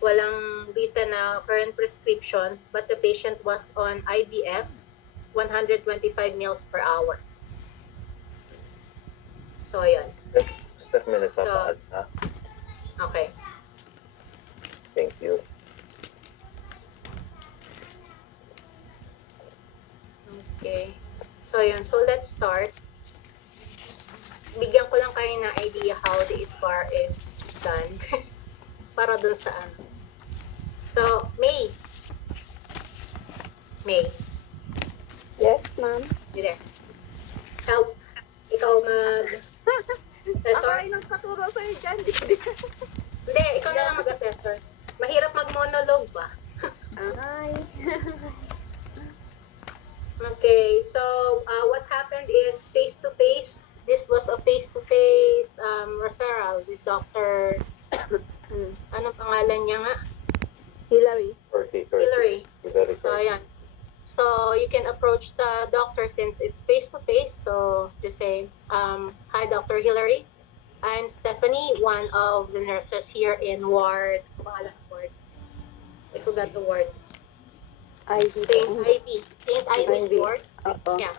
walang written na current prescriptions, but the patient was on IBF, 125 mils per hour. So, yun. Steph, may So, nagpapa-add na. okay. Thank you. Okay. So, yun. So, let's start. Bigyan ko lang kayo ng idea how the SBAR is done. Para dun sa ano. So, May. Yes, ma'am. There. Help. Ikaw Ako mag-assessor. ay nagpaturo sa'yo dyan. Hindi, ikaw na lang mag-assessor. Mahirap mag-monologue ba? Ay. Okay, so what happened is face-to-face. This was a face-to-face referral with Dr. Ano pangalan niya nga? Hillary. Hillary. Hillary. So, ayan. So, you can approach the doctor since it's face-to-face. So, just say, hi, Dr. Hillary. I'm Stephanie, one of the nurses here in ward. I forgot the word. Saint Ivy's ward. Yeah.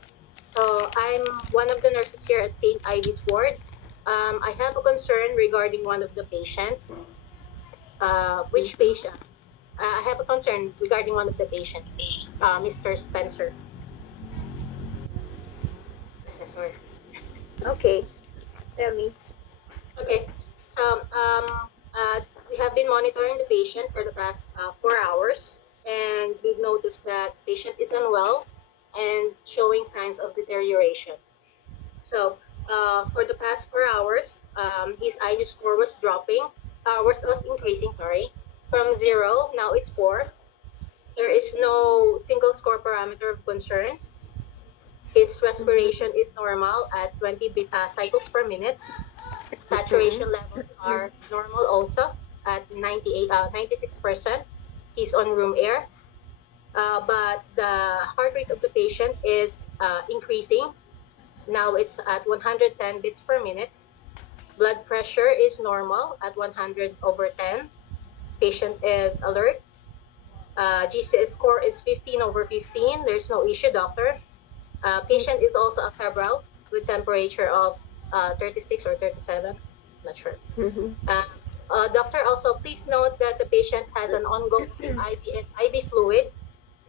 So I'm one of the nurses here at Saint Ivy's ward. I have a concern regarding one of the patient. Which patient? I have a concern regarding one of the patient, Mr. Spencer. Assessor. Okay. Tell me. Okay. So we have been monitoring the patient for the past 4 hours, and we've noticed that the patient is unwell and showing signs of deterioration. So for the past 4 hours, his IU score was increasing, from 0, now it's 4. There is no single score parameter of concern. His respiration is normal at 20 cycles per minute. Saturation levels are normal also at 96%. He's on room air. But the heart rate of the patient is increasing. Now it's at 110 beats per minute. Blood pressure is normal at 100/10. Patient is alert. GCS score is 15/15. There's no issue, doctor. Patient is also a febrile with temperature of 36 or 37. Not sure. Doctor, also please note that the patient has an ongoing IV fluid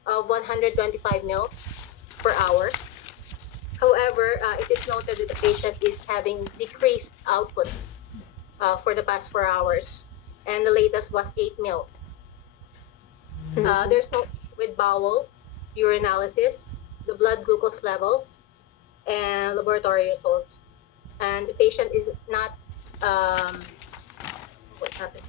of 125 mils per hour. However, it is noted that the patient is having decreased output for the past 4 hours, and the latest was 8 mils. There's no issue with bowels, urinalysis, the blood glucose levels, and laboratory results. And the patient is not, what happened?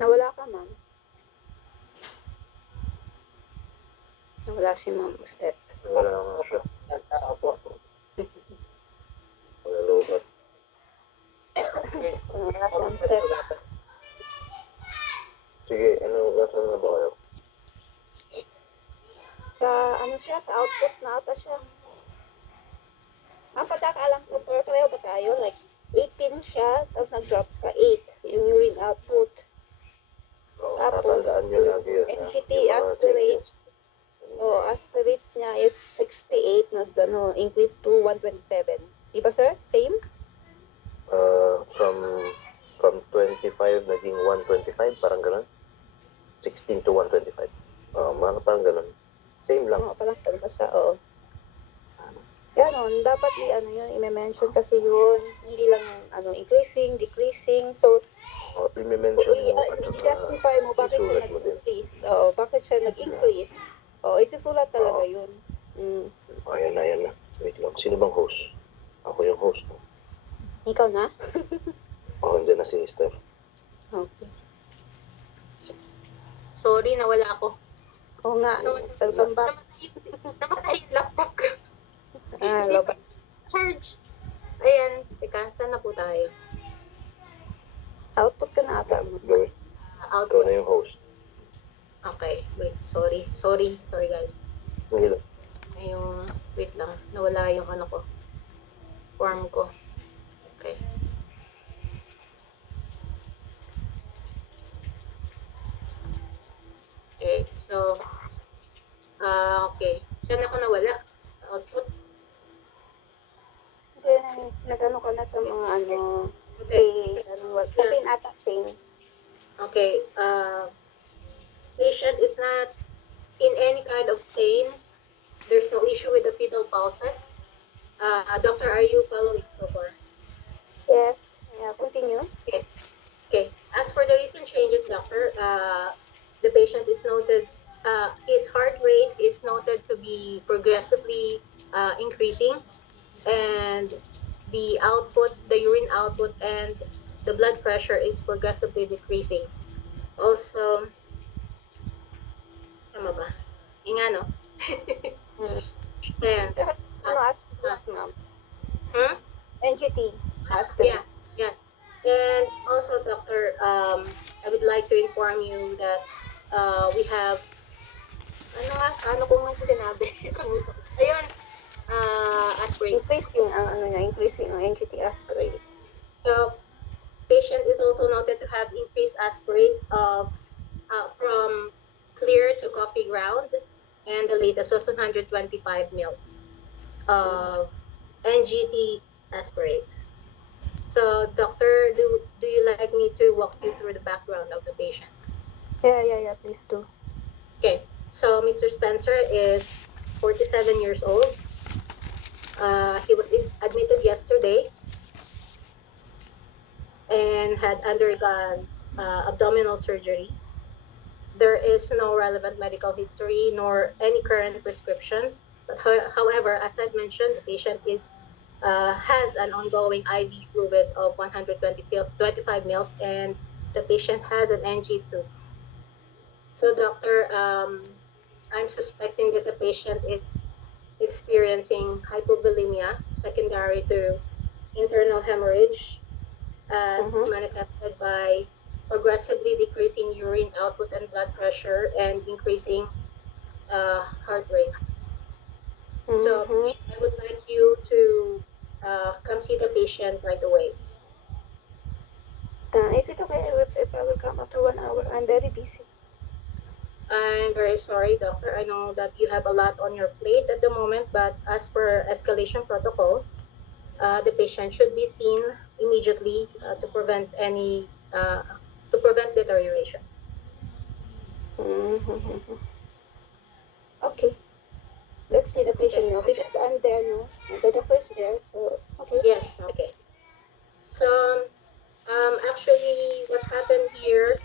Nawala ka, ma'am. Nawala si ma'am. Step. Wala nga siya. Nalulubat. Nawala si ma'am. Step. Sige, saan na ba kayo? Sa sa output na ata siya. Ang pagkakaalam ko, sir, pareho ba tayo? Like, 18 siya, tapos nag-drop sa 8, yung urine output. Tapos, Tatandaan nyo lagi yun. NKT aspirates niya is 68, increase to 127. Di ba, sir? Same? From 25 naging 125, parang ganun. 16 to 125. Parang ganun. Same lang. Parang ganun siya, oo. Ganon, dapat yun, i-mention kasi yun, hindi lang, increasing, decreasing, so, i-mention mo at i-justify mo bakit siya nag-increase, bakit siya nag-increase, isisulat talaga yun. Ayan na. Wait lang, sino bang host? Ako yung host. Ikaw na? Andyan na si Steph. Okay. Sorry, nawala ako. Oo nga, welcome back. Namatay yung laptop ko. Lobat. Charge. Ayan, teka, saan na po tayo? Output ka na ata mo. Output. Ikaw na yung host. Okay, wait, sorry guys. Mahilo. Ayun. lang, nawala yung ano ko, form ko. Okay. Okay, so, okay. Saan ako nawala? Sa output? Then, nag-ano ka na sa mga ano, Okay. campaign ata thing. Okay. Patient is not in any kind of pain. There's no issue with the fetal pulses. Doctor, are you following so far? Yes. Yeah, continue. Okay. Okay. As for the recent changes, doctor, the patient is noted, his heart rate is noted to be progressively increasing, and the output, the urine output, and the blood pressure is progressively decreasing. Also, tama ba? Yung nga, no? Mm. Ayan. Pero, Uh, ano, aspirin, uh, ma'am. hmm? NGT, Yeah, aspirin. yes. And also, doctor, I would like to inform you that we have, ano ko nga sinabi? Ayun, aspirates. Increasing ang NGT aspirates. So, patient is also noted to have increased aspirates of from clear to coffee ground, and the latest was 125 mils of NGT aspirates. So, doctor, do you like me to walk you through the background of the patient? Yeah, please do. Okay, so Mr. Spencer is 47 years old. He was admitted yesterday and had undergone abdominal surgery. There is no relevant medical history nor any current prescriptions. But however, as I mentioned, the patient is has an ongoing IV fluid of 125 mils, and the patient has an NG tube. So, doctor, I'm suspecting that the patient is experiencing hypovolemia secondary to internal hemorrhage, as Mm-hmm. manifested by progressively decreasing urine output and blood pressure and increasing heart rate. So Mm-hmm. I would like you to come see the patient right away. Is it okay if I will come after 1 hour? I'm very busy. I'm very sorry, doctor. I know that you have a lot on your plate at the moment, but as per escalation protocol, the patient should be seen immediately to prevent deterioration. Mm-hmm. Okay, let's see the Okay. patient now because I'm there now. The doctor's there, so okay. Yes. Okay. So actually, what happened here,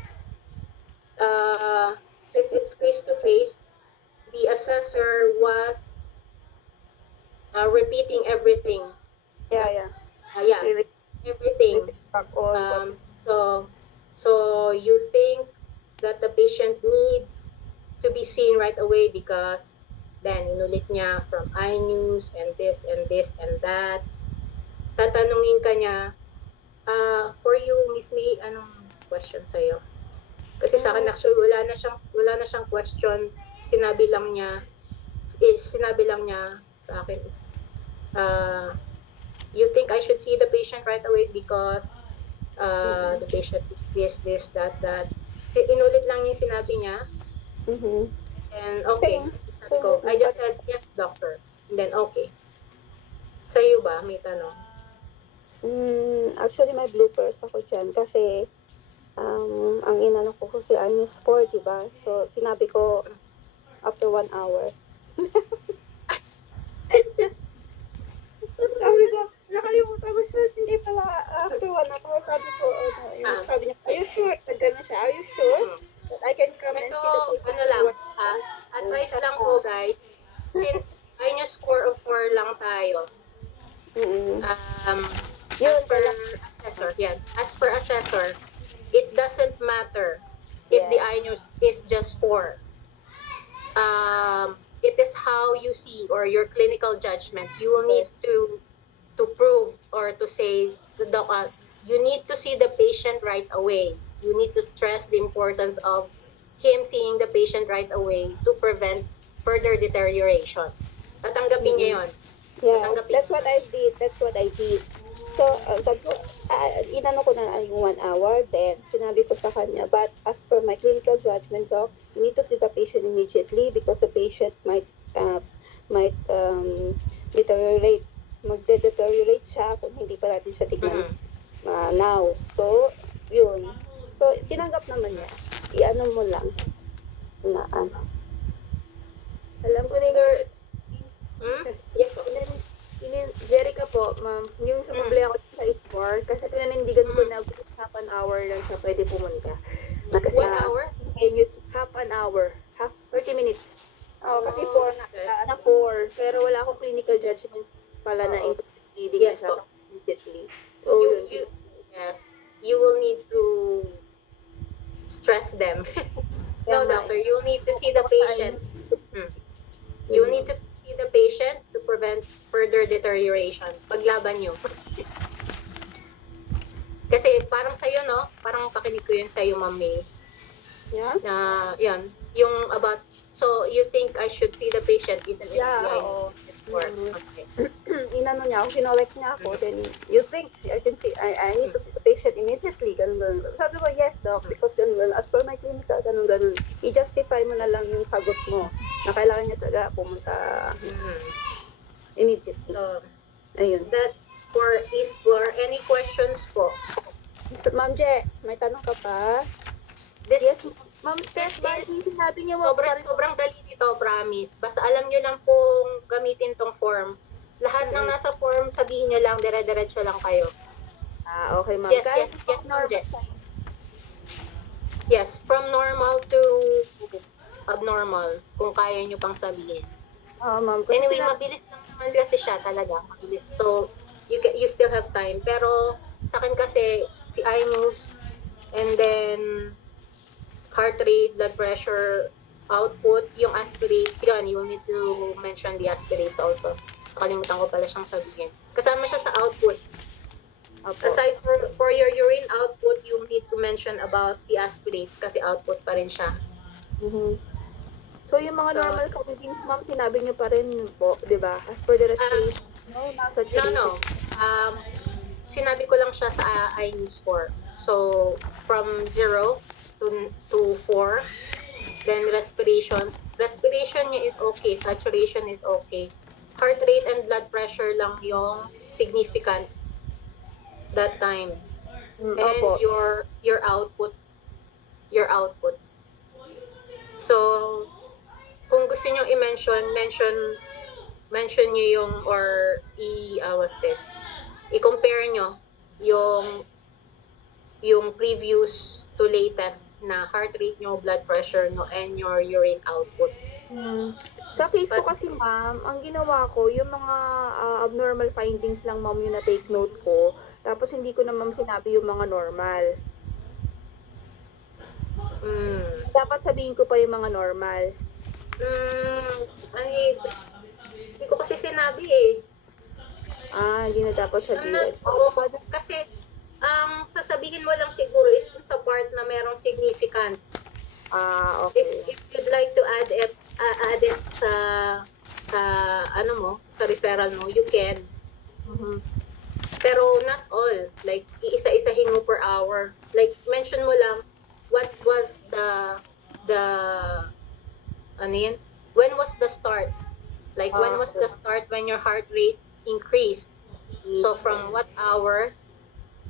since it's face to face, the assessor was repeating everything. Yeah. Yeah, Really, everything. really back all what Um, is. so, so you think that the patient needs to be seen right away because then inulit niya from iNews and this and this and that. Tatanungin ka niya, for you, Miss May, anong question sa'yo? Kasi sa akin Mm, actually wala na siyang question. Sinabi lang niya sa akin is uh you think I should see the patient right away because mm-mm. the patient is this, that. Inulit lang yung sinabi niya, Mm-hmm. and okay. Same, Sabi same ko, with I me, just but said, yes, doctor. And then, okay. Sa'yo ba? May tanong? actually may bloopers ako dyan kasi ang inano ko kasi I'm sport, diba? So, sinabi ko after 1 hour. Sabi ko, nakalimutan ko siya, hindi pala after 1 hour. Sabi ko, ano, yung Ah, sabi niya, are you sure? Nagano siya, are you sure mm. that I can come and Ito, see the patient ano after lang, 1 hour? And advice siya, lang po, guys. Since ay nyo score of 4 lang tayo, mm as Yun, per kailan, assessor, yan. As per assessor, it doesn't matter if the yes, INUS is just 4. It is how you see, or your clinical judgment. You will need yes. to prove or to say you need to see the patient right away. You need to stress the importance of him seeing the patient right away to prevent further deterioration. Tatanggapin niya Mm-mm. yon. Yeah, Tatanggapin that's mo what na. I did. That's what I did. So, sabi ko, inano ko na yung 1 hour, then sinabi ko sa kanya, but as per my clinical judgment, doc, you need to see the patient immediately because the patient might deteriorate. Magde-deteriorate siya kung hindi pa natin siya tignan Mm-hmm. now. So, yun. So, tinanggap naman niya. I-ano mo lang na ano. Alam ko na yung Sir, yes po. Jerica po, ma'am, yung sa Mm. problema ko sa score, kasi pinanindigan ko Mm. na half an hour lang siya pwede pumunta. Na kasi 1 hour? use half an hour, 30 minutes Oh, kasi Oh, 4 na. okay. na 4. Pero wala akong clinical judgment pala na Oo. intermittent bleeding na Yes siya po. immediately. So, You, yun. you, yes. You will need to stress them. Kaya No, nga, doctor, you'll need to see focus the ako sa patient. IUC. Mm. You'll need to see the patient to prevent further deterioration. Paglaban nyo. Kasi parang sa'yo, no? Parang pakinig ko yun sa'yo, Ma'am May. Yeah? Na, yan. Yung about, so you think I should see the patient even if Yeah, the oo. diagnosis is for, Mm. okay. Inano niya ako, kinorek niya ako, Mm. then you think, I need to see the patient immediately, ganun, ganun. Sabi ko, yes, doc, because ganun, ganun. As per my clinical, ganun, ganun. I-justify mo na lang yung sagot mo na kailangan niya talaga pumunta Mm. immediately. So, Ayun. that is for any questions po. So, Ma'am Je, may tanong ka pa? This, Yes, Ma'am this Steph, bakit is yung sinabi niyo mo pa rin? sobrang dali nito, promise. Basta alam nyo lang kung gamitin tong form. Lahat ng nasa form, sabihin nyo lang, dire-diretso lang kayo. Okay, ma'am. Yes, Kahit yes, yes, yung Ma'am normal Je. size. Yes, from normal to abnormal, kung kaya nyo pang sabihin. Ma'am. Kasi Anyway, sinabi, mabilis lang naman kasi siya talaga. Mabilis. So, you still have time. Pero, sa akin kasi, si iNews, and then, heart rate, blood pressure, output, yung aspirates, yun, you need to mention the aspirates also. Nakalimutan ko pala siyang sabihin. Kasama siya sa output. Opo. Aside for your urine output, you need to mention about the aspirates kasi output pa rin siya. So, yung mga So, normal findings, ma'am, sinabi niyo pa rin po, di ba? As per the respiration, no, saturation. no. Sinabi ko lang siya sa iNews 4. So, from 0 to 4, then respiration niya is okay, saturation is okay. Heart rate and blood pressure lang yung significant that time. And Opo. your output. So, kung gusto niyo mention niyo yung or what's this? I-compare niyo yung previous to latest na heart rate nyo, blood pressure no, and your urine output. Sa case ko But, kasi, ma'am, ang ginawa ko, yung mga abnormal findings lang, ma'am, yung na-take note ko. Tapos, hindi ko na, ma'am, sinabi yung mga normal. Dapat sabihin ko pa yung mga normal. ay, hindi ko kasi sinabi eh. Hindi na dapat sabihin. Oo, kasi, sasabihin mo lang siguro is sa part na merong significant. Okay. If you'd like to add it sa ano mo, sa referral mo, you can. Pero not all. Like, iisa-isahin mo per hour. Like, mention mo lang, what was the, ano yun? When was the start? Like, when was the start when your heart rate increased? So, from what hour,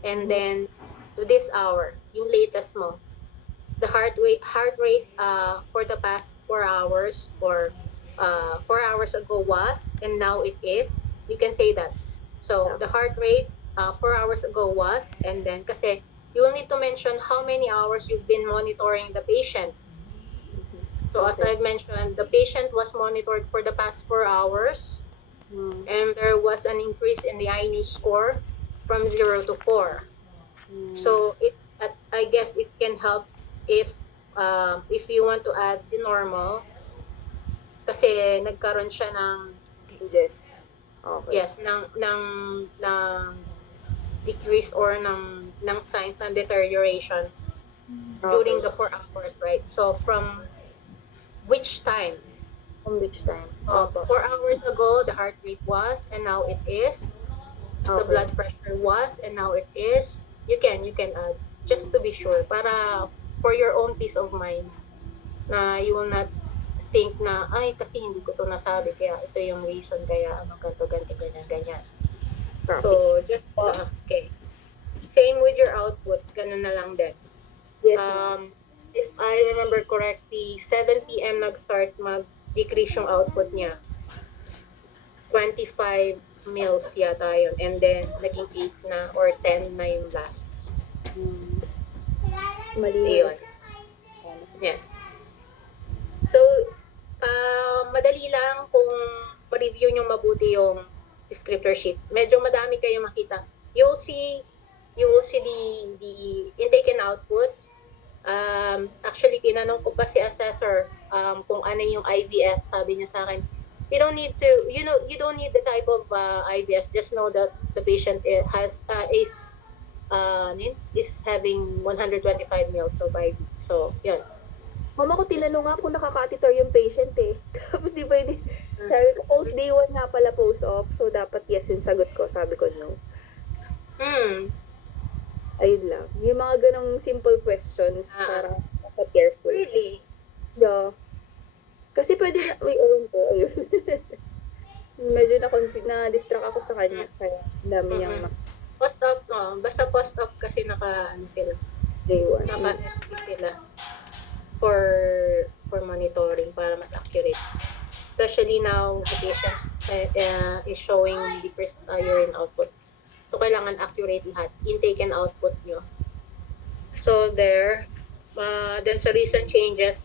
and then, to this hour, yung latest mo. The heart rate for the past 4 hours or 4 hours ago was, and now it is, you can say that. So the heart rate 4 hours ago was, and then kasi you will need to mention how many hours you've been monitoring the patient. So as I've mentioned, the patient was monitored for the past 4 hours, and there was an increase in the iNews score from 0 to 4. So I guess it can help if you want to add the normal kasi nagkaroon siya ng Changes. Okay. yes ng decrease or ng signs ng deterioration during the 4 hours, right? So from which time? From which time? Oh, Opo. 4 hours ago, the heart rate was, and now it is. The Okay. blood pressure was, and now it is. You can add just to be sure, para for your own peace of mind, na you will not think na, ay, kasi hindi ko to nasabi, kaya ito yung reason, kaya ano, ganto, ganto, ganyan, ganyan. Copy. So, just, okay. Same with your output, ganun na lang din. Yes, ma'am. If I remember correctly, 7 p.m. nag-start mag-decrease yung output niya. 25 mils yata yun. And then, naging 8 na or 10 na yung last. Malinaw. Ayun. Yes. So, madali lang kung ma-review nyo mabuti yung descriptor sheet. Medyo madami kayo makita. You will see the intake and output. Actually, tinanong ko pa si assessor kung ano yung IVF. Sabi niya sa akin, you don't need to, you don't need the type of IVF. Just know that the patient is having 125 mils of IV. So, yun. Mama ko tinanong nga kung nakaka-catheter yung patient eh. Tapos di ba hindi, sabi ko post day 1 nga pala post op. So dapat yes yung sagot ko. Sabi ko no. Ayun lang. Yung mga ganong simple questions para dapat careful. Really? Yeah. Kasi pwede na, ewan ko, ayun. Medyo na-distract ako sa kanya. Kaya ang dami niyang Post-op, basta post-op kasi sila. day 1. Naka-FP sila for monitoring para mas accurate. Especially now, the patient is showing decreased urine output. So, kailangan accurate lahat. Intake and output nyo. So, there. Then, sa recent changes,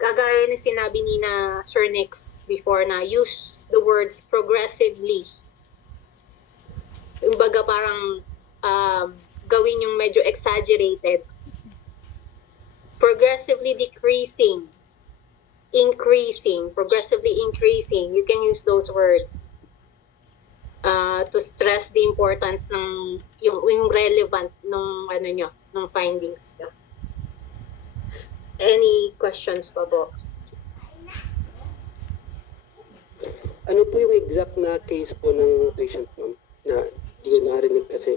kagaya na sinabi ni na Sir Nix before na use the words progressively. Yung baga parang gawin yung medyo exaggerated. Progressively decreasing, increasing, progressively increasing. You can use those words to stress the importance ng yung relevant nung nung findings nyo. Any questions pa po? Ano po yung exact na case po ng patient, ma'am? Na hindi ko narinig kasi.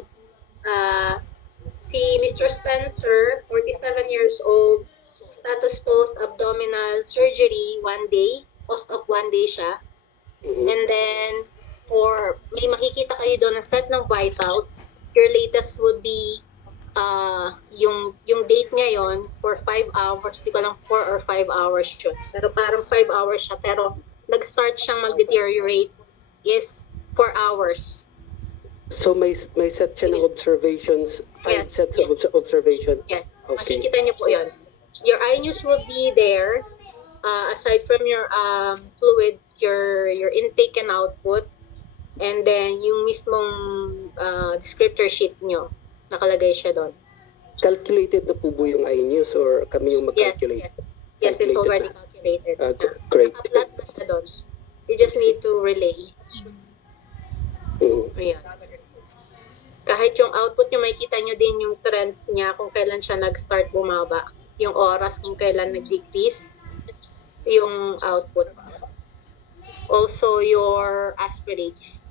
Si Mr. Spencer, 47 years old, status post-abdominal surgery 1 day, post-op 1 day siya. And then, may makikita kayo doon na set ng vitals. Your latest would be yung date ngayon for 5 hours, di ko lang 4 or 5 hours yun. Pero parang 5 hours siya, pero nag-start siyang mag-deteriorate is 4 hours. So may set siya ng observations, 5 sets of observations? Yes, Okay. makikita niyo po yun. Your INUs will be there, aside from your fluid, your intake and output, and then yung mismong descriptor sheet nyo, nakalagay siya doon. Calculated na po ba yung INUs or kami yung mag-calculate? Yes, it's already calculated. Great. Naka-flat na siya doon. You just need to relay. Ayan. Kahit yung output nyo, makikita nyo din yung trends niya kung kailan siya nag-start bumaba. Yung oras kung kailan nag-decrease yung output. Also, your aspirates.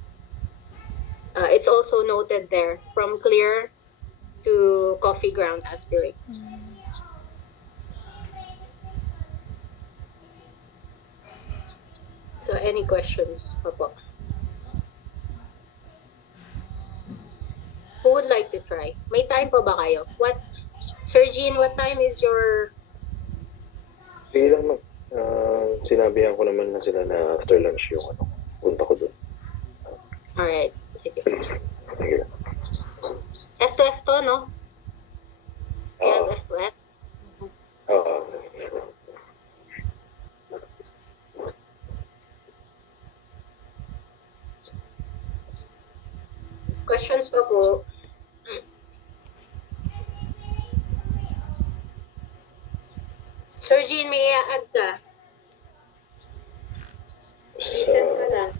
It's also noted there, from clear to coffee ground aspirates. So, any questions pa po? Who would like to try? May time pa ba kayo? Sir Jean, what time is your... Sige lang, ma'am. Sinabihan ko naman na sila na after lunch yung punta ko doon. Alright, sige. Sige lang. F to F to, no? Yeah, Oo. F to F. Oo. Questions pa po? Sir Jean, may i-add ka? Listen ka lang.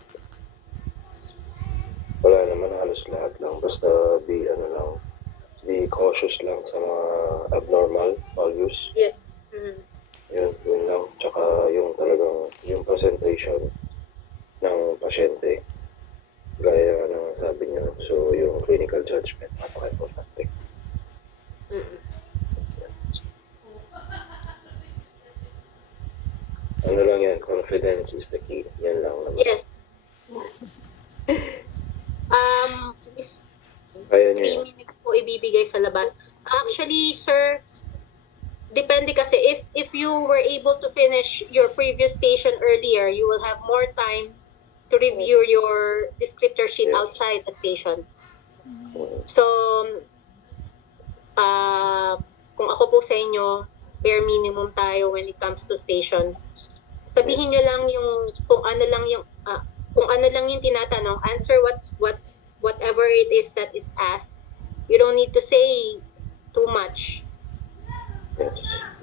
Wala naman, halos lahat lang. Basta be cautious lang sa mga abnormal values. Yes. Yun lang. Tsaka yung talagang, yung presentation ng pasyente, gaya nga ng sabi niyo. So, yung clinical judgment, napaka-importante. Mm. Ano lang yan, confidence is the key. Yan lang naman. Yes. Is Kaya 3 niyo yan. minutes po ibibigay sa labas. Actually, sir, depende kasi if you were able to finish your previous station earlier, you will have more time to review your descriptor sheet Yes. outside the station. Mm. So, kung ako po sa inyo, bare minimum tayo when it comes to station. Sabihin nyo lang yung kung ano lang yung tinatanong, answer whatever it is that is asked. You don't need to say too much. Yes.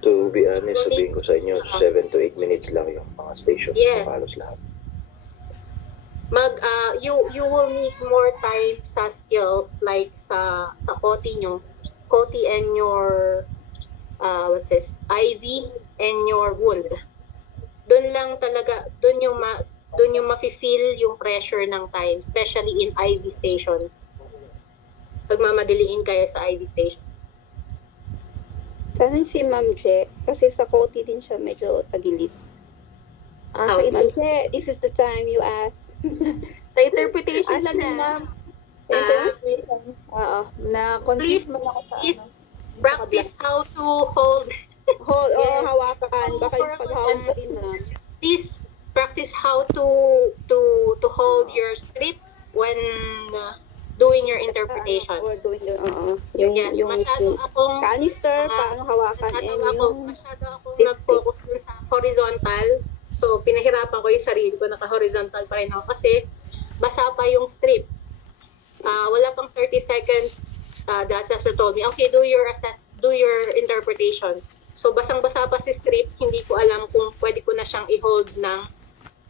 To be honest, Only- sabihin ko sa inyo, 7 to 8 minutes lang yung mga stations Yes. na halos lahat. You will need more time sa skills like sa koti nyo, koti and your what's this, IV and your wound. Doon lang talaga, doon yung mafe-feel yung pressure ng time, especially in IV station. Pagmamadiliin kayo sa IV station. Sana si Ma'am Je, kasi sa Koti din siya medyo tagilid. How? Sa, Ma'am Je, this is the time you ask. sa interpretation As lang na. yun, ma'am. Sa interpretation. Oo. Na-confuse man ako sa Please ano. practice how to hold. Hold, Yes. hawakan. Baka yung For paghawak position. din, ma'am. Please practice how to hold your strip when doing your interpretation. Or doing the, Yes, masyado akong canister, paano hawakan, and yung masyado akong dipstick. nag-focus dun sa horizontal. So, pinahirapan ko yung sarili ko, naka-horizontal pa rin ako kasi basa pa yung strip. Wala pang 30 seconds, the assessor told me, okay, do your interpretation. So, basang-basa pa si strip, hindi ko alam kung pwede ko na siyang i-hold ng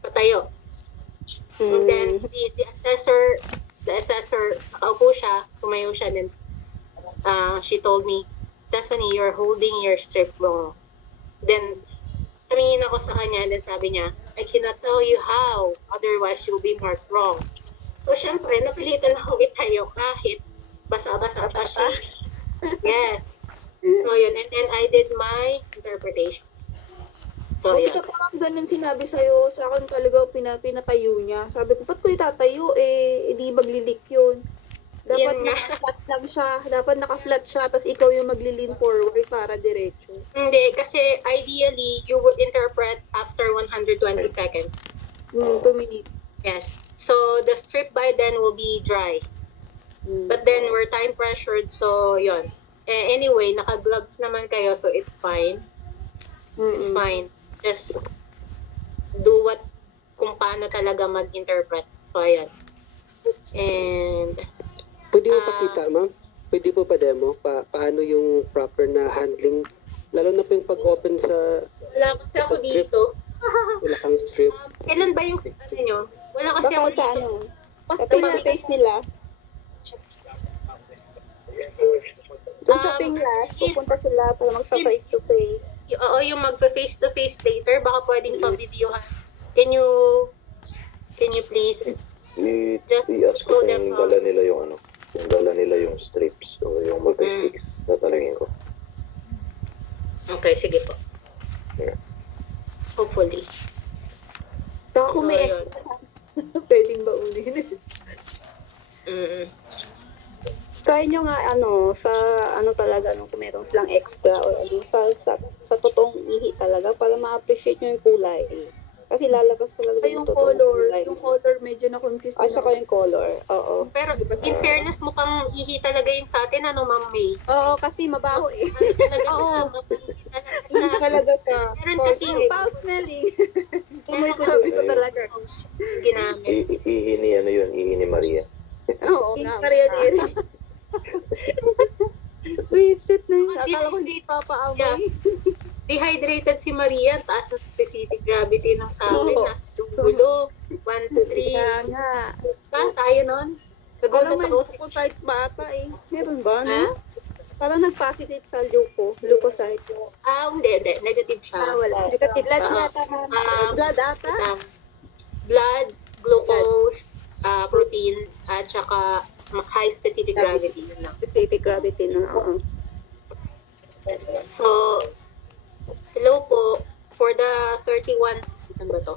patayo. And then, the assessor, nakaupo siya, tumayo siya, then she told me, Stephanie, you're holding your strip wrong. Then, tumingin ako sa kanya, and then sabi niya, I cannot tell you how, otherwise you'll be marked wrong. So, syempre, napilitan ako itayo kahit basa-basa pa siya. Yes. So, yun. And then, I did my interpretation. So, Buti yun. ka parang ganun sinabi sa'yo. Sa akin talaga pinatayo niya. Sabi ko, ba't ko itatayo? Hindi maglilik yun. Dapat Yun nga. naka-flat lang siya. Dapat naka-flat siya, tapos ikaw yung magli-lean forward para diretso. Hindi, kasi ideally, you would interpret after 120 seconds. 2 minutes. Yes. So, the strip by then will be dry. But then, we're time pressured, so yun. Anyway, naka-gloves naman kayo, so it's fine. It's fine. Just do kung paano talaga mag-interpret. So, ayan. And, Pwede mo pakita, ma'am? Pwede po pa demo? Paano yung proper na handling? Lalo na po yung pag-open sa wala kasi ako Strip. dito. wala kang strip. Kailan ba yung, ano nyo? Wala kasi baka ako sa dito. sa face nila. Doon sa Pinglas, pupunta sila para magsa face to face. Oo, yung magpa-face-to-face later, baka pwedeng pa-videohan. Can you please just I-ask show ko them kung dala nila yung ano, kung dala nila yung strips o yung multi-sticks. Tatalagin ko. Okay, sige po. Yeah. Hopefully. Saka kung may So, yun. extra sa pwedeng baunin. Mm. Try nyo nga sa talaga kung meron silang extra or sa totoong ihi talaga para ma-appreciate nyo yung kulay. Kasi lalabas talaga Yung totoong color, kulay. yung color medyo na-confuse At saka yung color, oo. Pero in fairness, mukhang ihi talaga yung sa atin, ano, Ma'am May? Oo, kasi mabaho eh. Ano talaga Oo. siya, maputi talaga Hindi siya. talaga siya. Meron kasi Yung foul smelling. Tumoy ko Sabi doon. ko talaga. ginamit. Ihi ni ano yun, ihi ni Maria. Oo King nga. Maria Dere. Visit na yun. Oh, Akala ko hindi papaamoy. Dehydrated si Maria, taas sa specific gravity ng sa amin, Oo. nasa dulo, 1 to 3. Kaya nga. Tayo nun. Alam Nagulat mo, ako. yung types bata eh. Meron ba? Ha? No? Parang nag-positive sa leukocyte. Hindi. Negative siya. Wala. Negative Blood Ah, yata, ma'am. blood ata. Blood, glucose, protein, at saka high specific gravity. Yun lang. Specific gravity na. Oo. So, hello po. For the 31, ano ba to?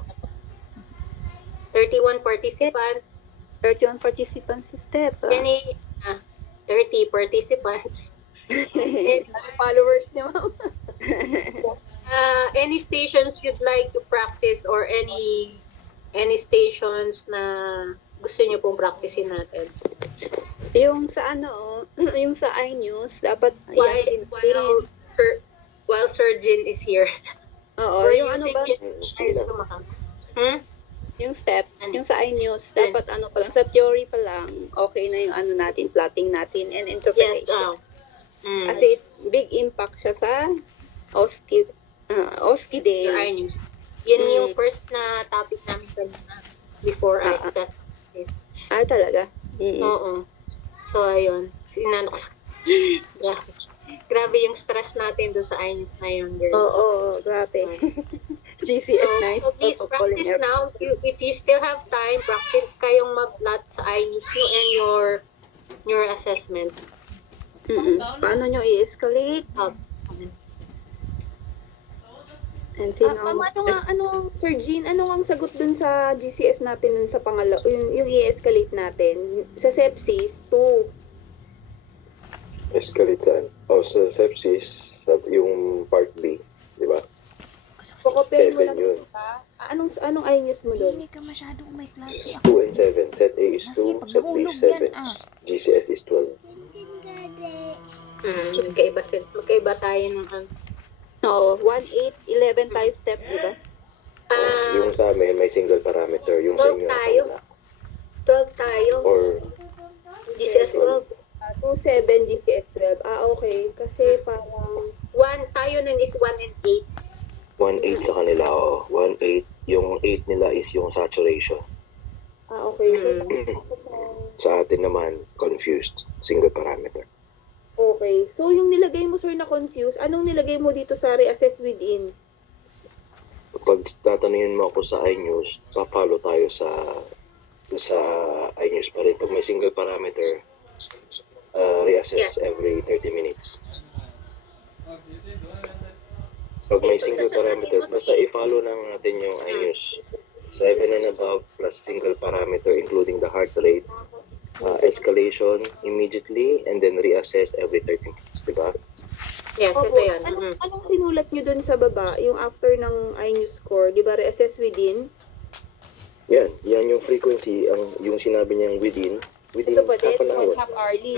31 participants, 31 participants sa step. any 30 participants, any, Followers niyo, ma'am. any stations you'd like to practice or any stations na gusto niyo pong practicein natin? Yung sa ano, yung sa iNews, dapat While, yan din. while Surgeon is here. Oo, We're yung ano using ba, it. Sige lang. yung step, Ano? yung sa iNews, Ano? dapat ano pa lang, sa theory pa lang, okay na yung ano natin, plotting natin, and Yes. interpretation. Mm. Kasi big impact siya sa OSCE, OSCE day. Your iNews. Yun Mm. yung first na topic namin kanina before I set this. Talaga? Mm. Oo. So, ayun. Sinano ko sa... Grabe. Grabe yung stress natin doon sa iNews na yun, girl. Oo, grabe. GCS nice. So, please practice now. If you still have time, practice kayong mag-plot sa iNews nyo and your assessment. Paano nyo i-escalate? And Ma'am, Sir Jean, ano ang sagot dun sa GCS natin dun sa pangalawa, yung i-escalate natin? Sa sepsis, 2. Escalate saan? Sa sepsis, yung part B, di ba? Kukopiahin mo 7 lang. yun. Anong iNews mo dun? Hindi ka masyadong may klase. 2 and 7. Set A is 2, Kasi set B pag is 7. yan, GCS is 12. Magkaiba tayo ng Oo, 1, 8, 11 tayo step, di ba? Yung sa amin, may single parameter. Yung sa 12 inyo, tayo. wala. 12 tayo. Or GCS 12. 2-7 GCS 12. Okay. Kasi parang 1 tayo nun is 1 and 8. 1.8 sa kanila, 1.8. Yung 8 nila is yung saturation. okay. Sa atin naman, confused. Single parameter. Okay. So, yung nilagay mo, sir, na confused, anong nilagay mo dito sa reassess within? Pag tatanungin mo ako sa iNews, papalo tayo sa iNews pa rin. Pag may single parameter, reassess every 30 minutes. Pag may single parameter, basta i-follow lang natin yung iNews. 7 and above plus single parameter including the heart rate, escalation immediately, and then reassess every 30 minutes, di ba? Yes, ito yan. Anong sinulat nyo dun sa baba, yung after ng iNews score, di ba, reassess within? Yan yung frequency, yung sinabi niyang within Ito ba din? half an hour. 1/2 hourly.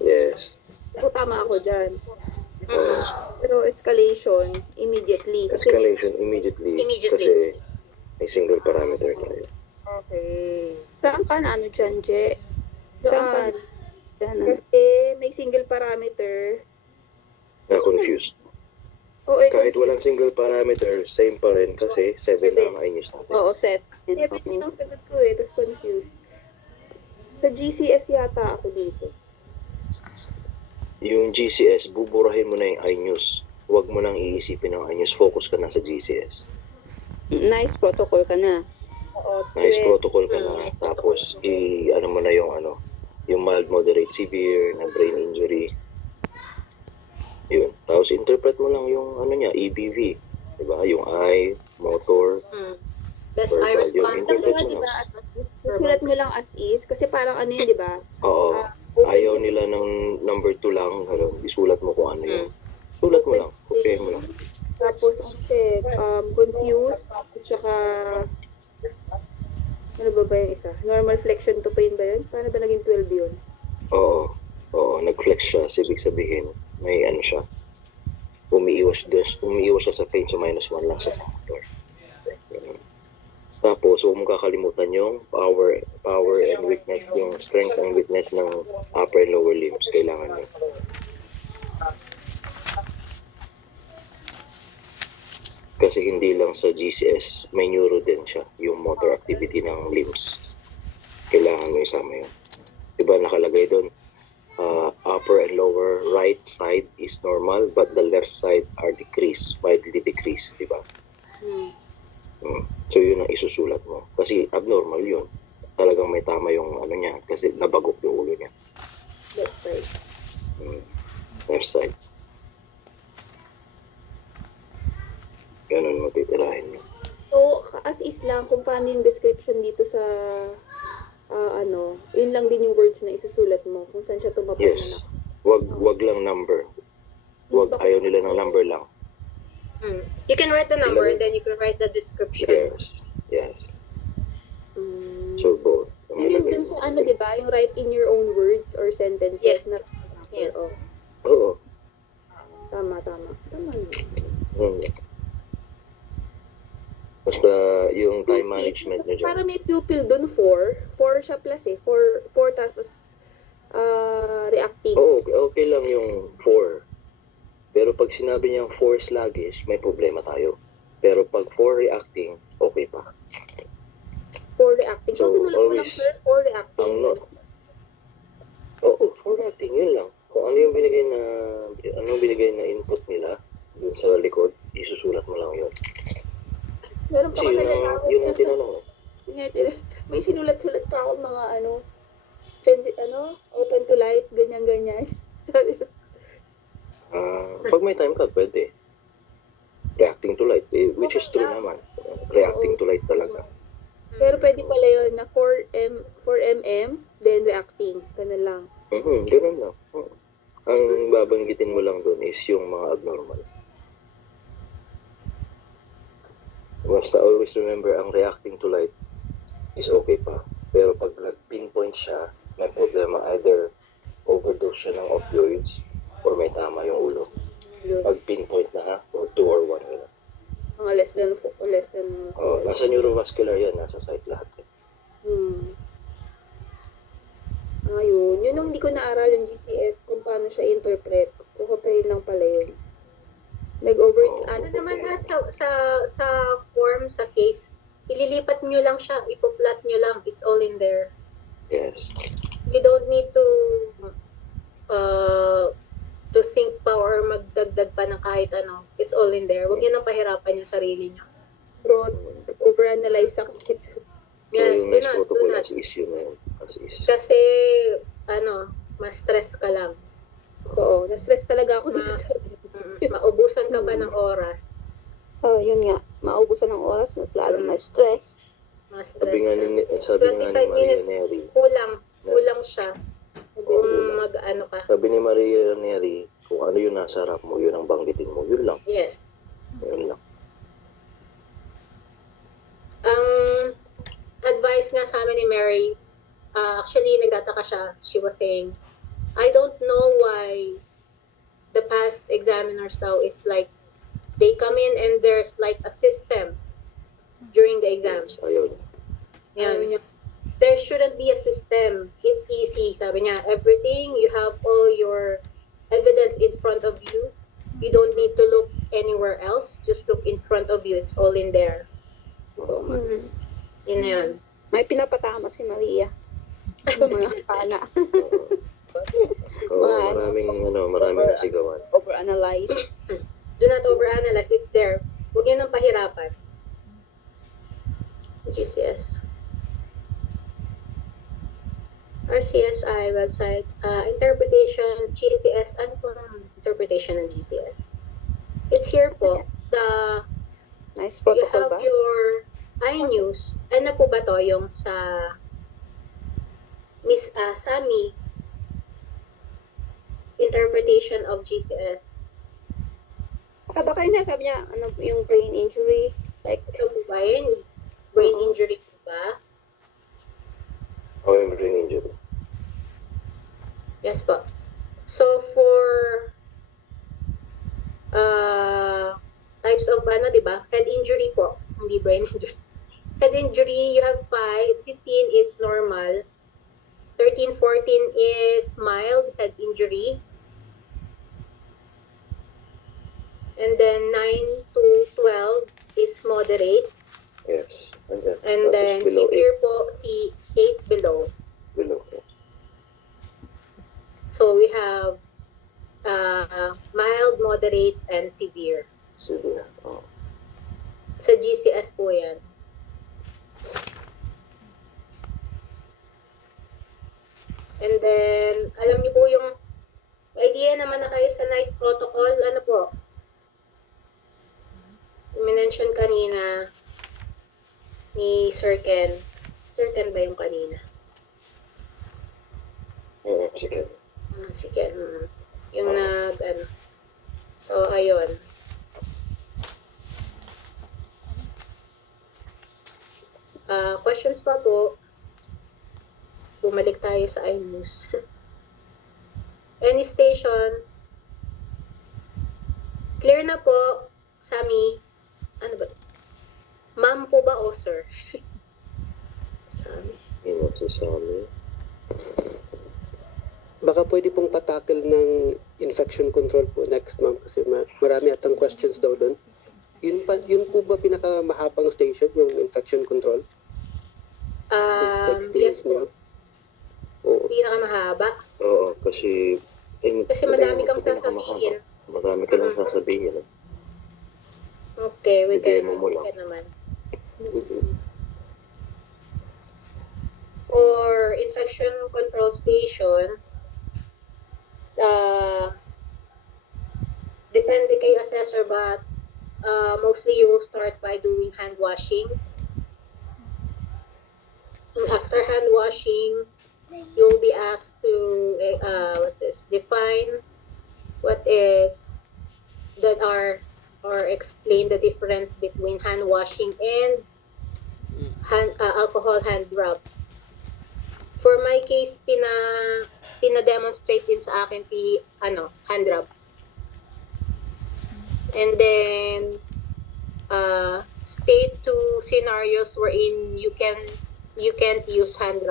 Yes. So, tama ako dyan. Pero escalation, immediately. Kasi Escalation immediately. Kasi may single parameter tayo. Okay. Saan ka na ano dyan, Je? Saan ka Saan? dyan? Kasi may single parameter. Na confused. Kahit walang single parameter, same pa rin kasi 7 ang iNews natin. Oo, set. 7 yun ang sagot ko tapos confused. Sa GCS yata ako dito. Yung GCS, buburahin mo na yung iNews. Huwag mo nang iisipin ng iNews. Focus ka na sa GCS. Nice protocol ka na. Oo, Nice 12. protocol ka na. Tapos, ano mo na yung mild, moderate, severe, na brain injury. Yun. Tapos, interpret mo lang yung EBV. Diba? Yung eye, motor, Best verbal. eye response. Yung interpret mo Diba, lang. susulat mo lang as is. Kasi parang ano yun, di ba? Oo. Open Ayaw to- nila ng number 2 lang. Isulat mo kung ano yun. Sulat mo lang. Kopyahin mo lang. Tapos, confused. At saka, ano ba yung isa? Normal flexion to pain ba yun? Paano ba naging 12 yun? Oo. Nag-flex siya. Ibig sabihin, may ano siya. Umiiwas siya sa pain. So, -1 lang siya sa motor. Tapos, huwag mong kakalimutan yung power and weakness, yung strength and weakness ng upper and lower limbs. Kailangan nyo. Kasi hindi lang sa GCS, may neuro din siya, yung motor activity ng limbs. Kailangan mo isama yun. Diba nakalagay doon, upper and lower right side is normal, but the left side are decreased, widely decreased, di ba? So yun ang isusulat mo. Kasi abnormal yun. Talagang may tama yung ano niya, kasi nabagok yung ulo niya. Left side. Left side. Ganun mo titirahin yun. So, as is lang, kung paano yung description dito sa, yun lang din yung words na isusulat mo, kung saan siya tumapat Yes. na. Wag lang number. Ayaw nila ng number lang. You can write the number and then you can write the description. Yes. So both. Yun yung dun sa di ba? Yung write in your own words or sentences. Yes. Na, Yes. Oo. Tama. Basta yung time management nyo dyan. Para may pupil dun, 4 siya plus 4 tapos reacting. Oo, okay lang yung 4. Pero pag sinabi niyang 4 sluggish, may problema tayo. Pero pag 4 reacting, okay pa. 4 reacting. So, So, tinulang mo lang always, first, 4 reacting. Oo, 4 reacting, yun lang. Kung ano yung binigay na input nila dun sa likod, isusulat mo lang yun. Meron pa Kasi ako nalalako. yun ang tinanong. May sinulat-sulat pa ako mga open to light, ganyan. Sabi ko, Pag may time cut, pwede. Reacting to light, which is true naman. Reacting to light talaga. pero pwede pala yun na 4 mm, then reacting. Ganun lang. Ganun lang. Ang babanggitin mo lang doon is yung mga abnormal. Basta always remember, ang reacting to light is okay pa. Pero pag pinpoint siya, may problema. Either overdose siya ng opioids or may tama yung ulo. Pag pinpoint na ha, or 2 or 1 yun. Mga less than. Nasa neurovascular yan, nasa site lahat. Ayun. Yun ang hindi ko naaral yung GCS kung paano siya interpret. Kukupayin lang pala yun. Ano naman sa form, sa case, ililipat nyo lang siya, ipo-plot nyo lang, it's all in there. Yes. You don't need to think pa or magdagdag pa ng kahit ano. It's all in there. Huwag nyo nang pahirapan yung sarili nyo. Broad, overanalyze ako. Yes, So yung do next not. protocol as is yun na yun. As is. Kasi, mas stress ka lang. Oo, na-stress talaga ako dito sa Maubusan ka pa ng oras. Yun nga. Maubusan ng oras, mas lalong na-stress. Mas Sabi stress nga ka. ni 25 Maria minutes. Neri. Kulang siya. Kung mag-ano ka. Sabi ni Maria Neri, kung ano yung nasa harap mo, yun ang banggitin mo. Yun lang. Yes. Yun lang. Ang advice nga sa amin ni Mary, actually, nagtataka siya. She was saying, I don't know why the past examiners daw is like, they come in and there's like a system during the exams. Ayaw niya. Yan. There shouldn't be a system. It's easy. Sabi niya, everything, you have all your evidence in front of you. You don't need to look anywhere else. Just look in front of you. It's all in there. Yun na yun. May pinapatama si Maria sa mga pana. Maraming nasigawan. Overanalyze. Do not overanalyze. It's there. Huwag nyo nang pahirapan. GCS. RCSI website. Interpretation, GCS. Ano po ang interpretation ng GCS? It's here po. Nice You protocol have ba? your iNews. Ano po ba to? Yung sa Miss Sami interpretation of GCS. Baka yun na, sabi niya, yung brain injury. Like, Ito po ba yun? Brain injury po ba? Oh, yung brain injury. Yes po. So for types of di ba? Head injury po, hindi brain injury. Head injury, you have 5, 15 is normal, 13, 14 is mild head injury, and then 9 to 12 is moderate, Yes. and then below severe po, si 8 below. Below. Yes. So we have severe. Severe. Sa GCS po yan. And then, alam niyo po yung idea naman na kayo sa NICE protocol, ano po? Minention kanina ni Sir Ken. Sir Ken ba yung kanina? Oo, sige. Si Ken. Yung ano. So, ayun. Questions pa po? Bumalik tayo sa iNews. Any stations? Clear na po, Sami. Ano ba? Ma'am po ba o sir? Sami. Yun si Sammy. Baka pwede pong patakil ng infection control po next, ma'am, kasi marami atang questions daw doon. Yun po ba pinakamahabang station, yung infection control? Based sa experience Yes po. niyo? Oo. Pinakamahaba. Oo, kasi... Kasi madami kang sasabihin. Marami ka lang sasabihin. Okay, we Demo mo lang. can naman. For infection control station, depende kay assessor, but mostly you will start by doing hand washing. After hand washing, you'll be asked to define what is that are or explain the difference between hand washing and alcohol hand rub. For my case, pina-demonstrate din sa akin si hand rub. And then state two scenarios wherein you can't use hand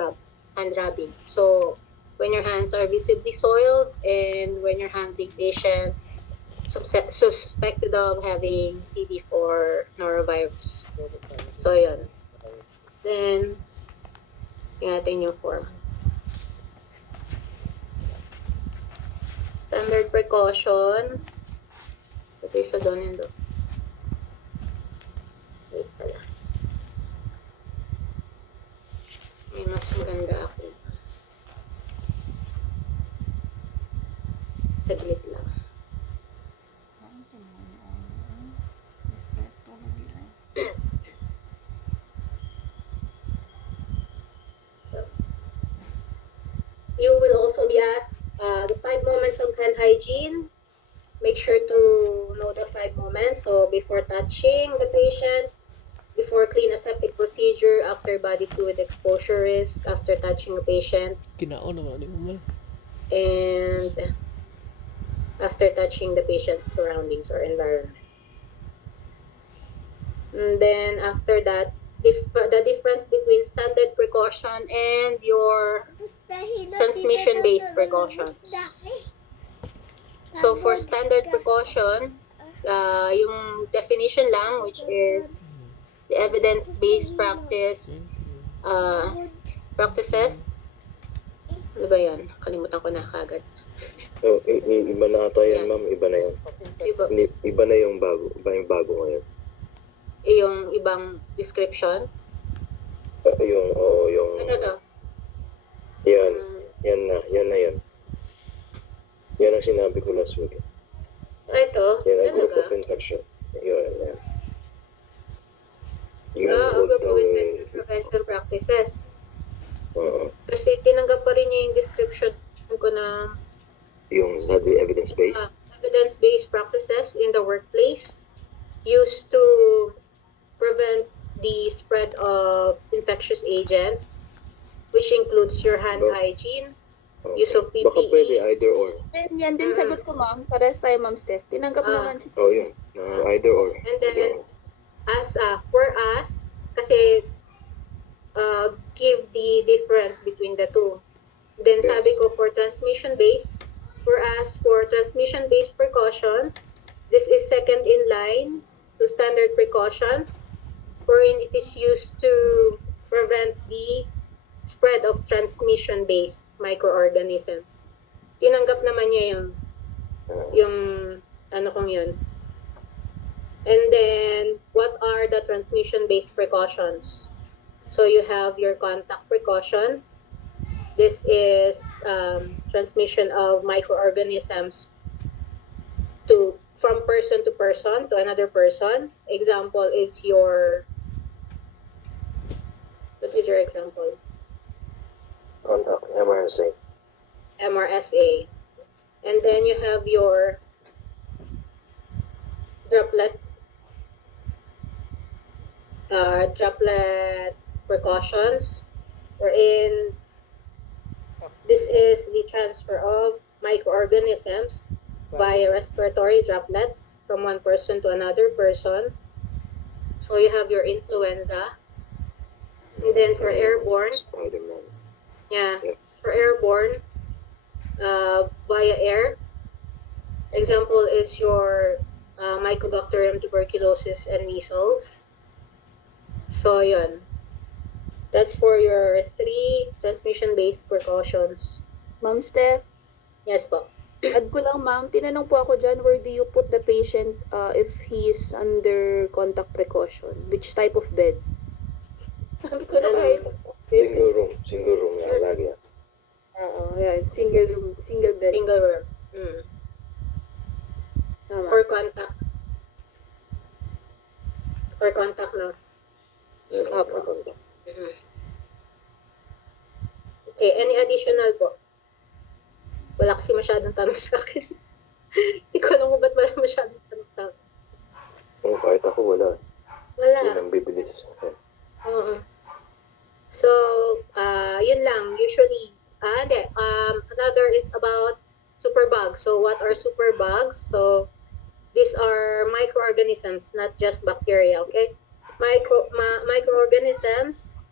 rubbing. So when your hands are visibly soiled and when you're handling patients suspected of having CD4 norovirus. So yun. Then tingnan yung form. Standard precautions. Ito isa doon yun doon. Wait pala. May mas maganda ako. Saglit lang. So, you will also be asked the 5 moments of hand hygiene. Make sure to know the 5 moments. So before touching the patient, before clean aseptic procedure, after body fluid exposure risk, after touching a patient, and after touching the patient's surroundings or environment. And then after that, the difference between standard precaution and your transmission-based precautions. So for standard precaution, yung definition lang, which is the evidence-based practices. Ano ba yan? Kalimutan ko na kagad. Iba na ata yan, ma'am. Iba na yan. Iba na yung bago. Iba yung bago ngayon. Yung ibang description? Yung... Ano to? Yan na yan. Yan ang sinabi ko last week. Ito? Yan ang group Talaga? of infection. Yan. Group of infection prevention practices. Oo. Kasi tinanggap pa rin niya yung description ko na Yung sa evidence-based. Evidence-based practices in the workplace used to prevent the spread of infectious agents, which includes your hand hygiene, use of PPE. Baka pwede either or. Yan din sagot ko, ma'am. Parehas tayo, Ma'am Steph. Tinanggap naman. Yun. Either or. And then, for us, kasi give the difference between the two. Then sabi ko for transmission-based, for us, for transmission-based precautions, this is second in line to standard precautions, wherein it is used to prevent the spread of transmission-based microorganisms. Tinanggap naman niya yung ano kong yun. And then, what are the transmission-based precautions? So you have your contact precaution. This is transmission of microorganisms from person to another person. Example is what is your example? Contact MRSA. MRSA. And then you have your droplet droplet precautions, wherein this is the transfer of microorganisms via respiratory droplets from one person to another person. So you have your influenza. And then for airborne, Spider-Man. yeah, Yep. for airborne, via air. Example is your Mycobacterium tuberculosis and measles. So yun. That's for your 3 transmission-based precautions. Ma'am Steph, Yes po. add ko lang ma'am, tinanong po ako dyan, where do you put the patient if he's under contact precaution? Which type of bed? Sabi ko na kahit Single room yan, lagi yan. Oo, yan. Single room, single bed. Single room. Tama. For contact. For contact, no? Opo. Okay, any additional po? Wala kasi masyadong tanong sa akin. Hindi ko alam kung ba't wala masyadong tanong sa akin. Kahit ako wala. Wala. Yun ang bibilis. Oo. So, yun lang. Usually, another is about superbugs. So, what are superbugs? So, these are microorganisms, not just bacteria, okay? Microorganisms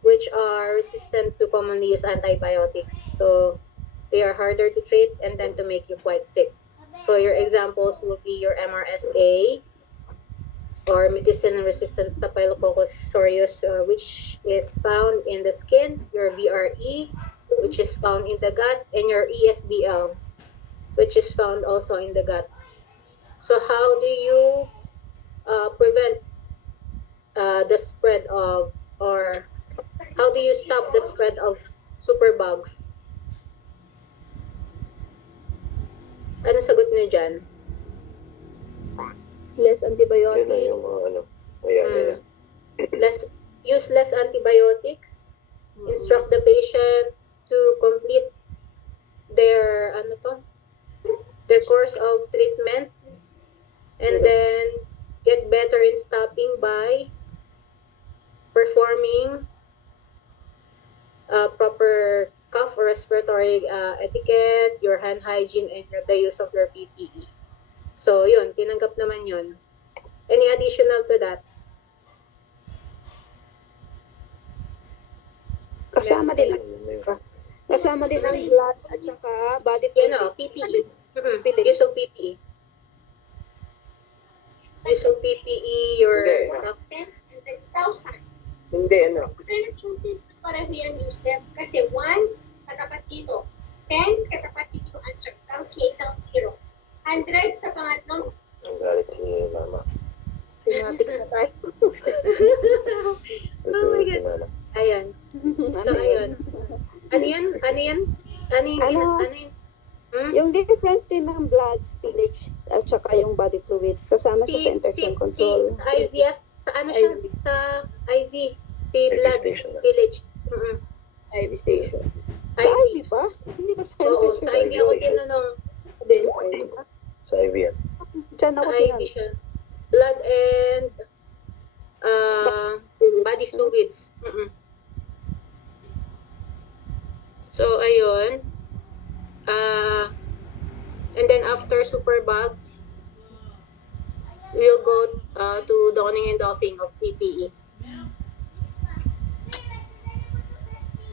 which are resistant to commonly used antibiotics. So, they are harder to treat and tend to make you quite sick. So, your examples would be your MRSA, or medicine-resistant Staphylococcus aureus, which is found in the skin, your VRE, which is found in the gut, and your ESBL, which is found also in the gut. So how do you prevent the spread of, or how do you stop the spread of superbugs? Ano sagot niyo dyan? Less Yun na antibiotics. yung mga ano. Ayan. Use less antibiotics. Instruct the patients to complete their their course of treatment, and then get better in stopping by performing proper cough or respiratory etiquette, your hand hygiene, and the use of your PPE. So yun, tinanggap naman yun. Any additional to that? Kasama din ang blood at saka body Yun fluid. PPE. Use of PPE. Use of PPE, your... Hindi, ano. Kaya consist pareho yan, Yusef. Kasi once, katapat dito. Tens, katapat dito yung answer. Tapos may isang 0. 100 sa pangatlong. Ang galit si mama. Thematic na tayo. Oh my si God. mama. Ayan. So, ayun. Ano yun? Yung difference din ng blood spillage at saka yung body fluids, kasama siya sa infection control. Si IVF, sa ano siya? Sa IV. Si blood Station na. village. IV station. Sa IV ba? Hindi ba sa Oo, infection sa IV ako tinanong. Then, Sa IV yan. Diyan Sa ako IV siya. Blood and body fluids. So, ayun. And then after superbugs, we'll go to donning and doffing of PPE.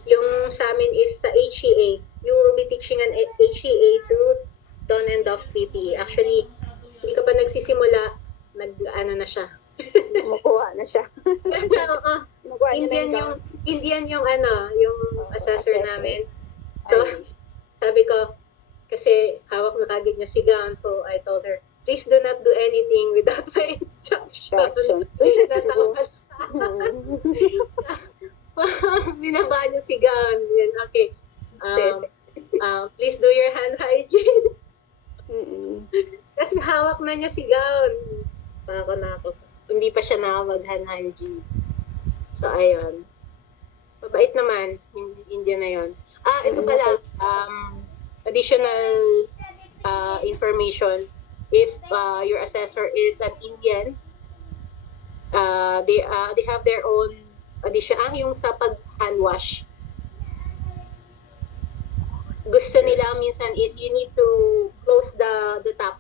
Yung sa amin is sa HEA. You will be teaching an HEA to don and doff PPE. Actually, hindi ka pa nagsisimula, ano na siya. Kumukuha na siya. Oo. Kumukuha niya na yung gown. Indian yung yung assessor assessor. namin. So, sabi ko, kasi hawak na kagad niya si gown, so I told her, please do not do anything without my instructions. Instruction. Uy, siya siguro. Natawa siya. Binaba niyo si gown. Yan, okay. Please do your hand hygiene. Kasi hawak na niya si gown. Ako. Hindi pa siya nakapag-hand hygiene. So, ayun. Mabait naman yung Indian na yun. Ito pala. Additional information. If your assessor is an Indian, they have their own addition. Yung sa pag-hand wash. Gusto nila minsan is you need to close the tap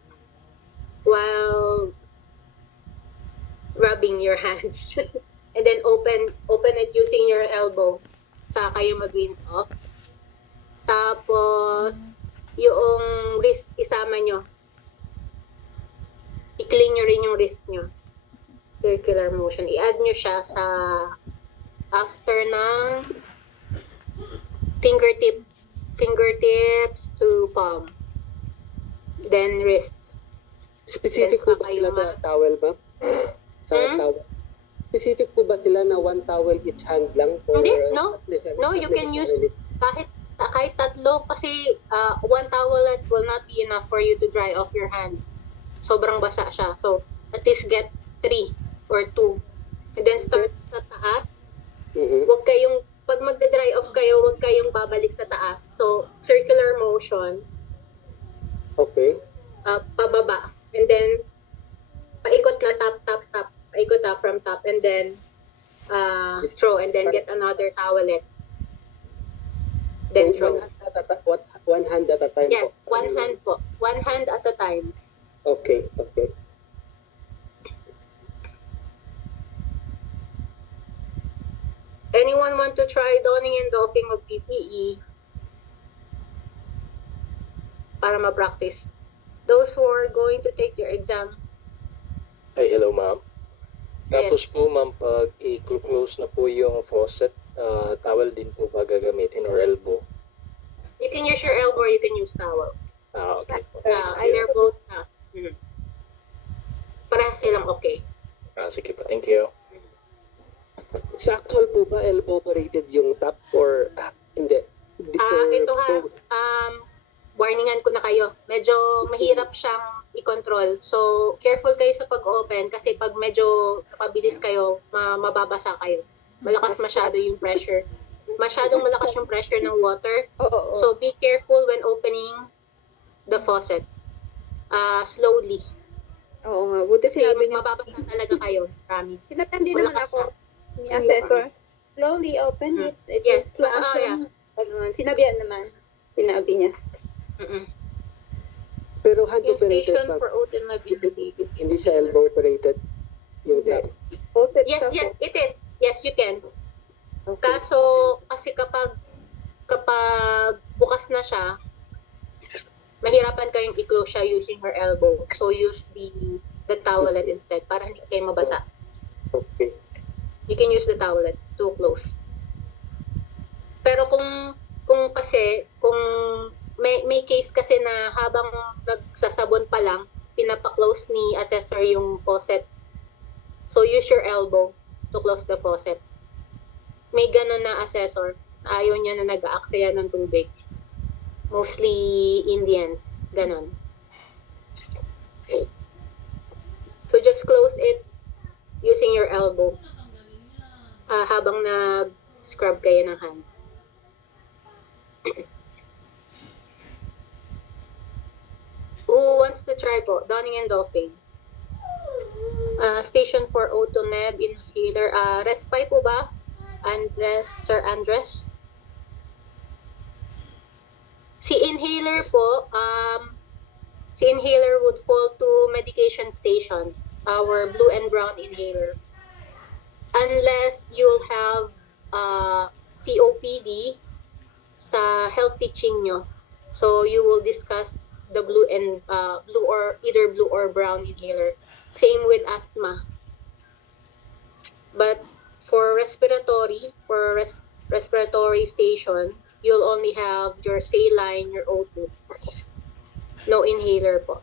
while rubbing your hands. And then open it using your elbow. Saka kayo mag-rinse off. Tapos, yung wrist isama nyo. I-clean nyo rin yung wrist nyo. Circular motion. I-add nyo siya sa after ng fingertips to palm. Then wrist. Specific po ba sila sa towel, ma'am? Sa towel. Specific po ba sila na one towel each hand lang? Or Hindi, no. No, you can use kahit tatlo kasi one towelette will not be enough for you to dry off your hand. Sobrang basa siya. So, at least get 3 or 2. And then start sa taas. Huwag kayong, pag magda-dry off kayo, huwag kayong babalik sa taas. So, circular motion. Okay. Pababa. And then, paikot na tap. Paikot na from top. And then, throw. And then get another towelette. Then throw. One hand at a time Yes, po. one hand po. One hand at a time. Okay. Anyone want to try donning and doffing of PPE para ma-practice? Those who are going to take your exam. Ay, hello ma'am. Tapos Yes. po ma'am, pag i-close na po yung faucet, towel din po ba gagamitin or elbow? You can use your elbow or you can use towel. Okay po. Either both. Parehas silang okay. Sige po, thank you. Sa actual po ba elbow operated yung tap or hindi? Ito warningan ko na kayo. Medyo mahirap siyang i-control. So, careful kayo sa pag-open kasi pag medyo napabilis kayo, mababasa kayo. Malakas masyado yung pressure. Masyadong malakas yung pressure ng water. So, be careful when opening the faucet. Slowly. Oo nga, buti sinabi niya. Mababasa talaga kayo. Promise. Sinabihan din naman Malakas ako siya. ni assessor. Slowly open it. It Yes. will close. Yeah. Ganun. Sinabihan naman. Sinabi niya. Pero hand Yung operated station ma'am. for oat and liability. Hindi siya elbow operated yung tap. Faucet Yes, siya it is. Yes, you can. Okay. Kaso, kasi kapag bukas na siya, mahirapan kayong i-close siya using her elbow. So, use the towelette instead para hindi kayo mabasa. Okay. You can use the towelette to close. Pero kung may case kasi na habang nagsasabon pa lang, pinapa-close ni assessor yung faucet. So, use your elbow to close the faucet. May ganun na assessor. Ayaw niya na nag-aaksaya ng tubig. Mostly Indians. Ganun. So, just close it using your elbow habang nag-scrub kayo ng hands. Who wants to try po? Donning and doffing. Station for auto neb inhaler. Respite po ba? Andres, Sir Andres? Si inhaler po, si inhaler would fall to medication station, our blue and brown inhaler. Unless you'll have COPD sa health teaching nyo. So you will discuss the blue or either blue or brown inhaler. Same with asthma. But for respiratory station, you'll only have your saline, your O2. No inhaler po.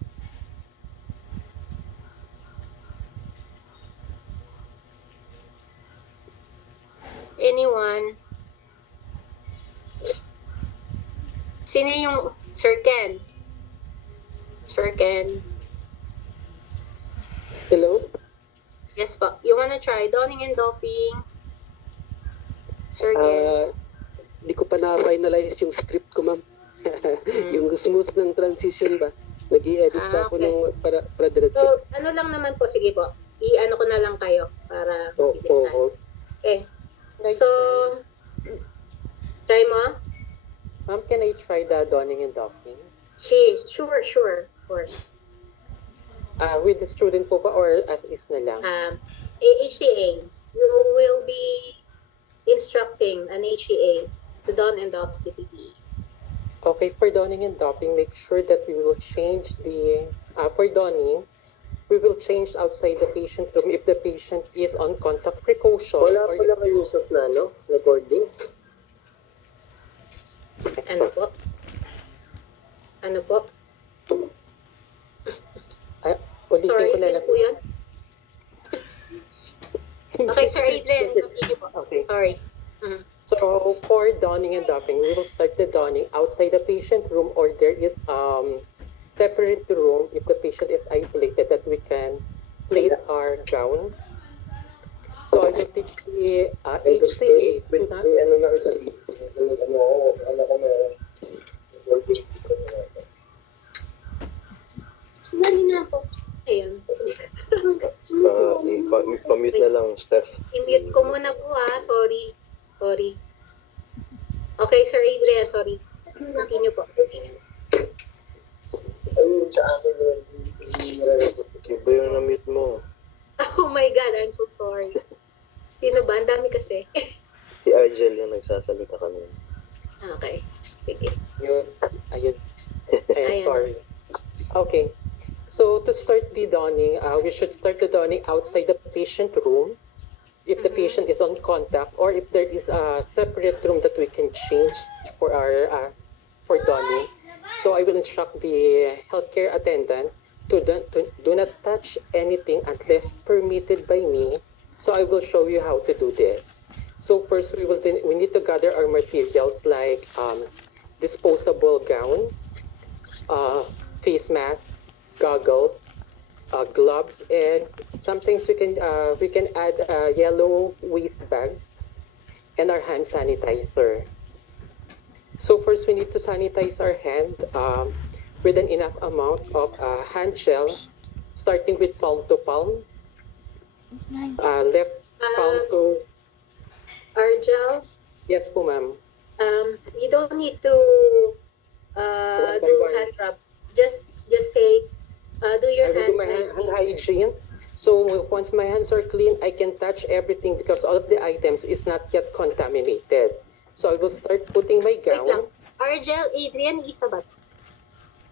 anyone? Sino yung Sir Ken? Sir Ken. Hello? Yes po. You wanna try donning and doffing? Sir Ken. Di ko pa na-finalize yung script ko, ma'am. Yung smooth ng transition ba? Nag-i-edit pa ako Okay. ng para diretso. So, ano lang naman po, sige po. I-ano ko na lang kayo para mabilis tayo. Okay. So, try mo? Ma'am, can I try the donning and doffing? Sure, of course. With the student po ba or as is na lang? HCA, you will be instructing an HCA to don and doff the PPE. Okay, for donning and doffing, make sure that we will change the, for donning, we will change outside the patient room if the patient is on contact precaution. Wala pala kayo sa plano, recording. Ano po? Ano po? Ulitin Sorry, ko na sino lang. po yun? Okay, Sir Adrian, continue po. Okay. Sorry. So for donning and doffing, we will start the donning outside the patient room, or there is separate room if the patient is isolated that we can place our gown. So I will teach the HCA student. Ano na kasi, ano ko meron. Sinali na po. Ayun. I-mute na lang, Steph. I-mute ko muna po Sorry. Okay, Sir Adrian, sorry. Continue po. Ayun, sa akin yun. Iba yung na-mute mo. Oh my God, I'm so sorry. Sino ba? Ang dami kasi. Si Argel yung nagsasalita kanina. Okay. Sige. Ayun. Ayan. Sorry. Okay. So to start the donning, we should start the donning outside the patient room if the patient is on contact, or if there is a separate room that we can change for our for donning. So I will instruct the healthcare attendant to do not touch anything unless permitted by me. So I will show you how to do this. So first we need to gather our materials like disposable gown, face mask, goggles, gloves, and sometimes we can add a yellow waist bag and our hand sanitizer. So first we need to sanitize our hand with an enough amount of hand gel, starting with palm to palm, left palm to. Argel, Yes po, ma'am. you don't need to One by do one. hand rub. Just say, do I your will do my hand hygiene. So once my hands are clean, I can touch everything because all of the items is not yet contaminated. So I will start putting my Wait lang. gown. Argel, Adrian, isa ba?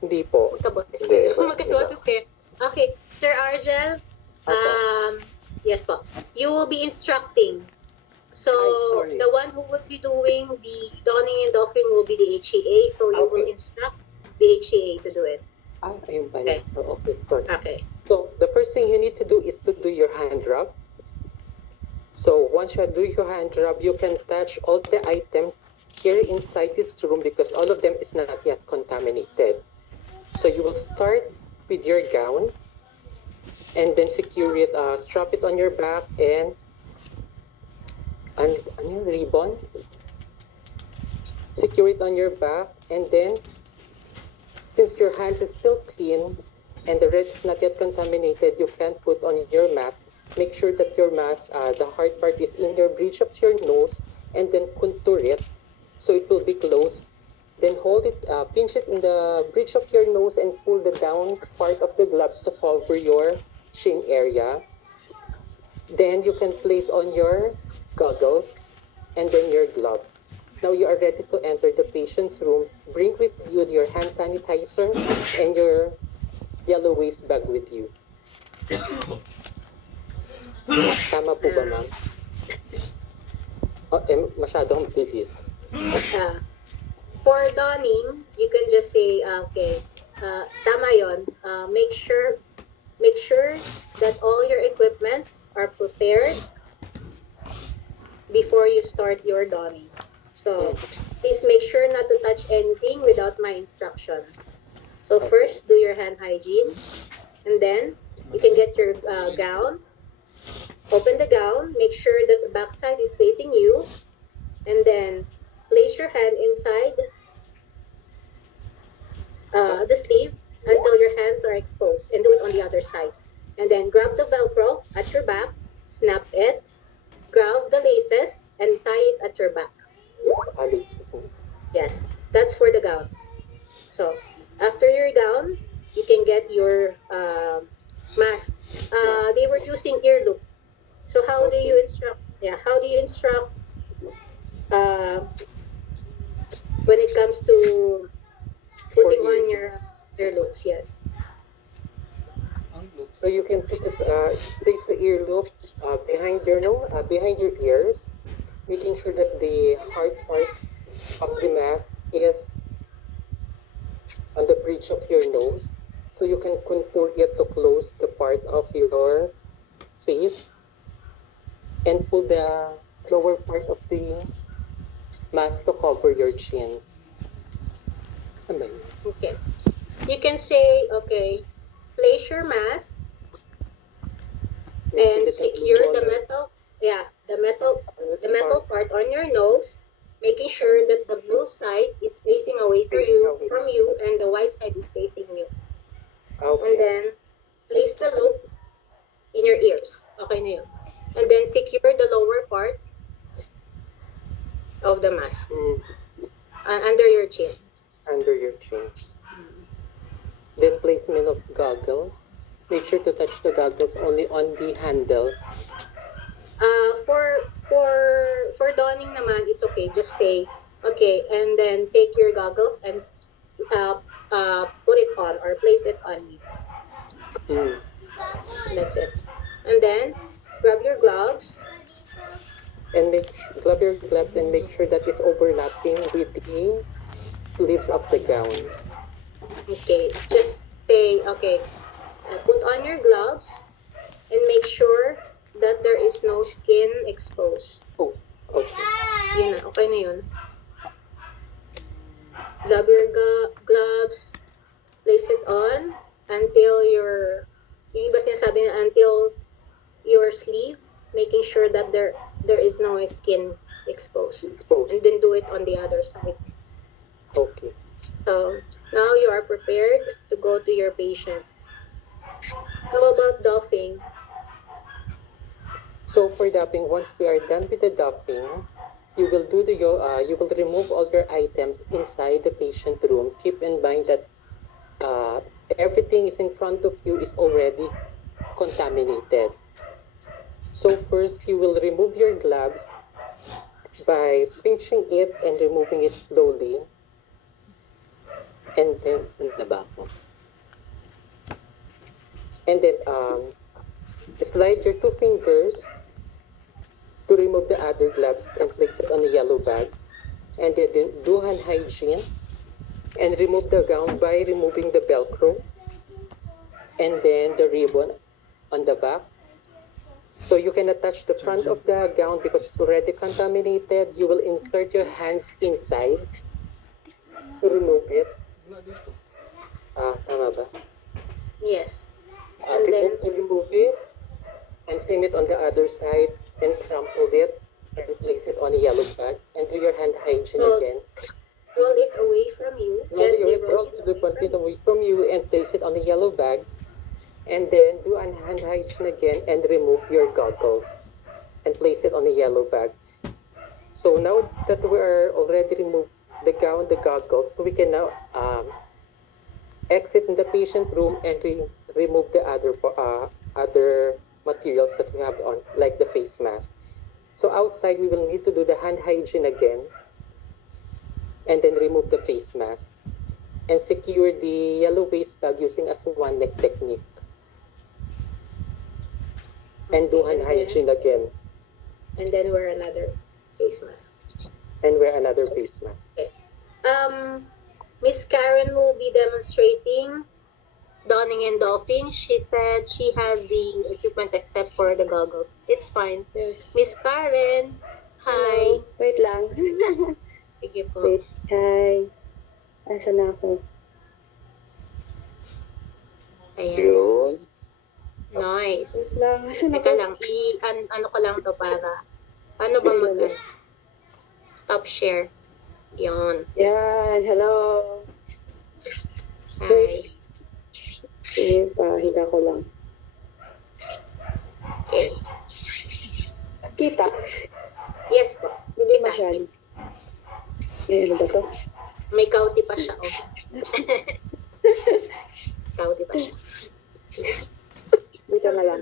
Hindi po. Magkaboses Hindi, kayo. Magkaboses kayo. Okay, Sir Argel, yes po. You will be instructing. So, Sorry. the one who will be doing the donning and doffing will be the HCA. So, you will Okay. instruct the HCA to do it. Ayun pala. Okay. So, okay, sorry. Okay. So the first thing you need to do is to do your hand rub. So once you do your hand rub, you can touch all the items here inside this room because all of them is not yet contaminated. So you will start with your gown and then secure it, strap it on your back and yung ribbon. Secure it on your back, and then since your hands is still clean and the rest is not yet contaminated, you can put on your mask. Make sure that your mask, the hard part is in your bridge of your nose, and then contour it so it will be closed. Then hold it, pinch it in the bridge of your nose and pull the down part of the gloves to cover your chin area. Then you can place on your goggles and then your gloves. Now you are ready to enter the patient's room. Bring with you your hand sanitizer and your yellow waist bag with you. Tama po ba, ma'am? Masyadong bilis. For donning, you can just say, okay, tama yon. Make sure that all your equipments are prepared. before you start your donning. So please make sure not to touch anything without my instructions. So first, do your hand hygiene, and then you can get your gown. Open the gown, make sure that the back side is facing you, and then place your hand inside the sleeve until your hands are exposed, and do it on the other side. And then grab the Velcro at your back, snap it, grab the laces, and tie it at your back. Laces. Yes, that's for the gown. So after your gown, you can get your mask. They were using ear loop. So how do you instruct? Yeah, how do you instruct uh, when it comes to putting on your ear loops? Yes. So you can put it, place the ear loop behind your nose, behind your ears, making sure that the hard part of the mask is on the bridge of your nose. So you can contour it to close the part of your face and pull the lower part of the mask to cover your chin. Saan ba yun? Okay. You can say, okay, place your mask Make and it a blue secure the color. metal, yeah, the metal part on your nose, making sure that the blue side is facing away from you and the white side is facing you. And Okay. then place the loop in your ears. Okay na yun. And then secure the lower part of the mask under your chin. Under your chin. Then placement of goggles. Make sure to touch the goggles only on the handle. For donning naman, it's okay. Just say okay, and then take your goggles and put it on or place it on you. Mm. That's it. And then grab your gloves. And glove your gloves and make sure that it's overlapping with the sleeves of the gown. Okay, just say okay. Put on your gloves and make sure that there is no skin exposed. Oh, okay. Yun na, okay na yun. Grab your gloves, place it on until yung iba sinasabi na until your sleeve, making sure that there is no skin exposed. And then do it on the other side. Okay. So now you are prepared to go to your patient. How about doffing? So for dopping, once we are done with the dopping, you will remove all your items inside the patient room. Keep in mind that everything is in front of you is already contaminated. So first, you will remove your gloves by pinching it and removing it slowly. And then, saan na ba ako? And then, slide your two fingers to remove the other gloves and place it on a yellow bag. And then do hand hygiene and remove the gown by removing the Velcro and then the ribbon on the back. So you can attach the front of the gown because it's already contaminated. You will insert your hands inside to remove it. Tama ba? Yes. And then Remove it and same it on the other side and crumple it and place it on a yellow bag and do your hand hygiene again. Roll it away from you. Gently roll it away from you and place it on a yellow bag. And then do a hand hygiene again and remove your goggles and place it on a yellow bag. So now that we are already removed the gown, the goggles, so we can now exit in the patient room and remove the other materials that we have on, like the face mask. So outside, we will need to do the hand hygiene again and then remove the face mask and secure the yellow waist bag using a one neck technique. And do hand hygiene again. And then wear another face mask. And wear another face mask. Okay. Miss Karen will be demonstrating donning and doffing. She said she has the equipment except for the goggles. It's fine. Yes. Miss Karen. Hi. Hello. Wait lang. Sige po. Wait. Hi. Asan na ako? Ayan. Yun. Nice. Wait lang. Asan ako? Teka lang, ano ko lang to para. Paano ba mag stop share? Yun. Yan. Hello. Hi. Sige, pahiga ko lang. Okay. Kita. Yes po. Hindi Kita. masyado. Ano ba to? May kauti pa siya. Oh. Kauti pa siya. Dito na lang.